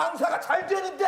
장사가 잘 되는데!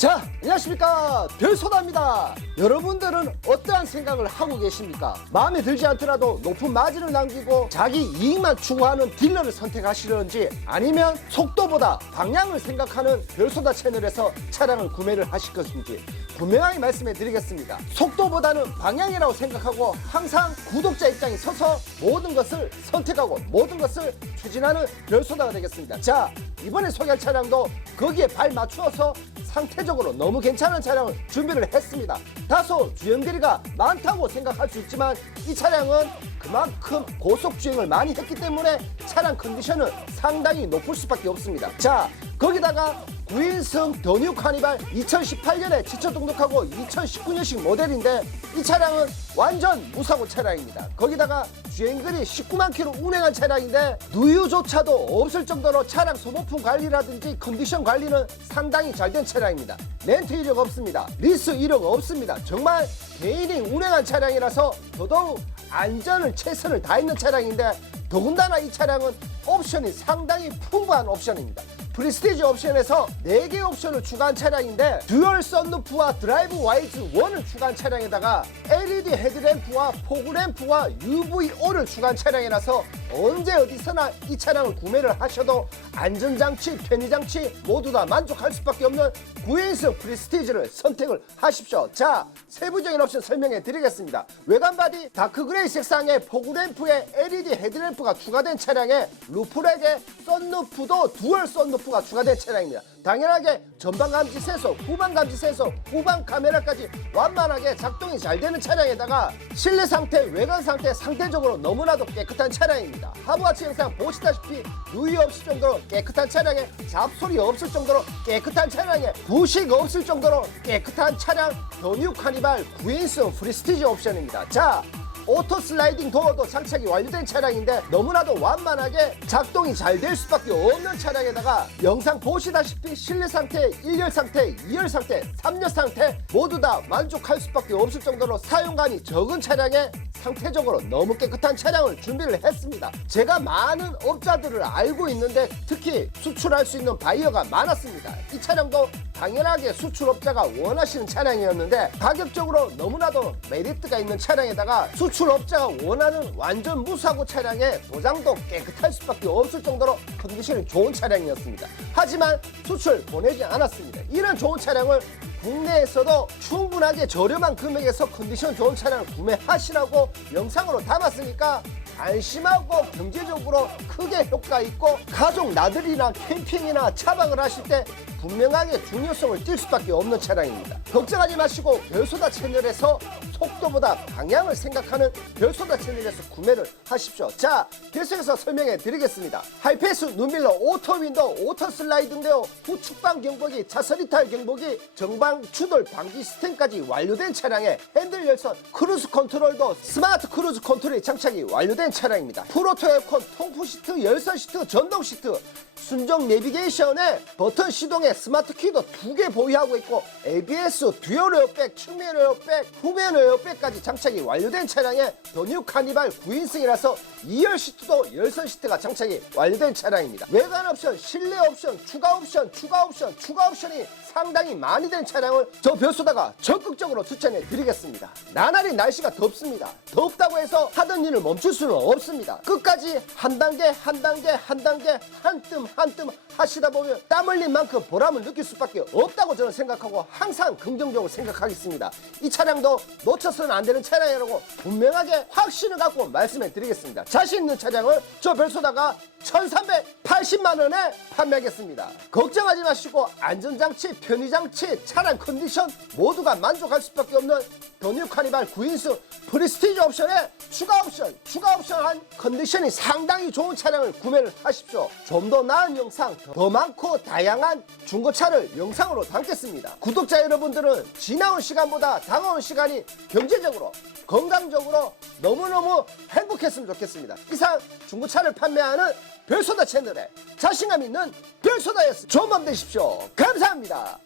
자, 안녕하십니까. 별소다입니다. 여러분들은 어떠한 생각을 하고 계십니까? 마음에 들지 않더라도 높은 마진을 남기고 자기 이익만 추구하는 딜러를 선택하시는지 아니면 속도보다 방향을 생각하는 별소다 채널에서 차량을 구매를 하실 것인지 분명하게 말씀해 드리겠습니다. 속도보다는 방향이라고 생각하고 항상 구독자 입장에 서서 모든 것을 선택하고 모든 것을 추진하는 별소다가 되겠습니다. 자, 이번에 소개할 차량도 거기에 발 맞추어서 상태적으로 너무 괜찮은 차량을 준비를 했습니다. 다소 주행거리가 많다고 생각할 수 있지만 이 차량은 그만큼 고속 주행을 많이 했기 때문에 차량 컨디션은 상당히 높을 수밖에 없습니다. 자, 거기다가 9인승 더뉴 카니발 2018년에 지쳐 등록하고 2019년식 모델인데 이 차량은 완전 무사고 차량입니다. 거기다가 주행거리 19만 킬로 운행한 차량인데 누유조차도 없을 정도로 차량 소모품 관리라든지 컨디션 관리는 상당히 잘 된 차량입니다. 렌트 이력 없습니다. 리스 이력 없습니다. 정말 개인이 운행한 차량이라서 더더욱 안전을 최선을 다했는 차량인데 더군다나 이 차량은 옵션이 상당히 풍부한 옵션입니다. 프리스티지 옵션에서 4개 옵션을 추가한 차량인데 듀얼 썬루프와 드라이브 와이즈 1을 추가한 차량에다가 LED 헤드램프와 포그램프와 UVO를 추가한 차량이라서 언제 어디서나 이 차량을 구매를 하셔도 안전장치, 편의장치 모두 다 만족할 수밖에 없는 9인승 프리스티지를 선택을 하십시오. 자, 세부적인 옵션 설명해 드리겠습니다. 외관 바디 다크그레이 색상의 포그램프에 LED 헤드램프가 추가된 차량에 루프렉에 썬루프도 두얼 썬루프가 추가된 차량입니다. 당연하게 전방 감지 센서, 후방 감지 센서, 후방 카메라까지 완만하게 작동이 잘 되는 차량에다가 실내 상태, 외관 상태 상대적으로 너무나도 깨끗한 차량입니다. 하부하치 영상 보시다시피 누이 없을 정도로 깨끗한 차량에 잡소리 없을 정도로 깨끗한 차량에 부식 없을 정도로 깨끗한 차량 더뉴 카니발 9인승 프리스티지 옵션입니다. 자, 오토 슬라이딩 도어도 장착이 완료된 차량인데 너무나도 완만하게 작동이 잘 될 수밖에 없는 차량에다가 영상 보시다시피 실내 상태, 1열 상태, 2열 상태, 3열 상태 모두 다 만족할 수밖에 없을 정도로 사용감이 적은 차량에 상태적으로 너무 깨끗한 차량을 준비를 했습니다. 제가 많은 업자들을 알고 있는데 특히 수출할 수 있는 바이어가 많았습니다. 이 차량도 당연하게 수출업자가 원하시는 차량이었는데 가격적으로 너무나도 메리트가 있는 차량에다가 수출 업자가 원하는 완전 무사고 차량에 도장도 깨끗할 수밖에 없을 정도로 컨디션이 좋은 차량이었습니다. 하지만 수출 보내지 않았습니다. 이런 좋은 차량을 국내에서도 충분하게 저렴한 금액에서 컨디션 좋은 차량을 구매하시라고 영상으로 담았으니까 안심하고 경제적으로 크게 효과 있고 가족 나들이나 캠핑이나 차박을 하실 때 분명하게 중요성을 띌 수밖에 없는 차량입니다. 걱정하지 마시고 별소다 채널에서 속도보다 방향을 생각하는 별소다 채널에서 구매를 하십시오. 자, 계속해서 설명해 드리겠습니다. 하이패스 눈밀러 오토 윈도우 오토 슬라이드인데요. 후측방 경보기, 차선 이탈 경보기, 정방 추돌 방지 시스템까지 완료된 차량에 핸들 열선, 크루즈 컨트롤도 스마트 크루즈 컨트롤이 장착이 완료된 차량입니다. 프로토 에어컨, 통풍 시트, 열선 시트, 전동 시트, 순정 내비게이션에 버튼 시동에 스마트 키도 두 개 보유하고 있고 ABS, 듀얼 에어백, 측면 에어백, 후면 에어백까지 장착이 완료된 차량에 더뉴 카니발 9인승이라서 2열 시트도 열선 시트가 장착이 완료된 차량입니다. 외관 옵션, 실내 옵션, 추가 옵션, 추가 옵션, 추가 옵션이 상당히 많이 된 차량을 저 별소다가 적극적으로 추천해 드리겠습니다. 나날이 날씨가 덥습니다. 덥다고 해서 하던 일을 멈출 수는 없습니다. 끝까지 한 단계 한 단계 한 단계 한 뜸 한 뜸 하시다 보면 땀 흘린 만큼 보람을 느낄 수밖에 없다고 저는 생각하고 항상 긍정적으로 생각하겠습니다. 이 차량도 놓쳐서는 안 되는 차량이라고 분명하게 확신을 갖고 말씀해 드리겠습니다. 자신 있는 차량을 저 별소다가 1380만 원에 판매하겠습니다. 걱정하지 마시고 안전장치, 편의장치, 차량 컨디션 모두가 만족할 수밖에 없는 더뉴 카니발 9인승 프리스티지 옵션에 추가 옵션, 추가 옵션한 컨디션이 상당히 좋은 차량을 구매를 하십시오. 좀 더 나은 영상, 더 많고 다양한 중고차를 영상으로 담겠습니다. 구독자 여러분들은 지나온 시간보다 다가온 시간이 경제적으로 건강적으로 너무너무 행복했으면 좋겠습니다. 이상 중고차를 판매하는 별소다 채널에 자신감 있는 별소다였습니다. 좋은 밤 되십시오. 감사합니다.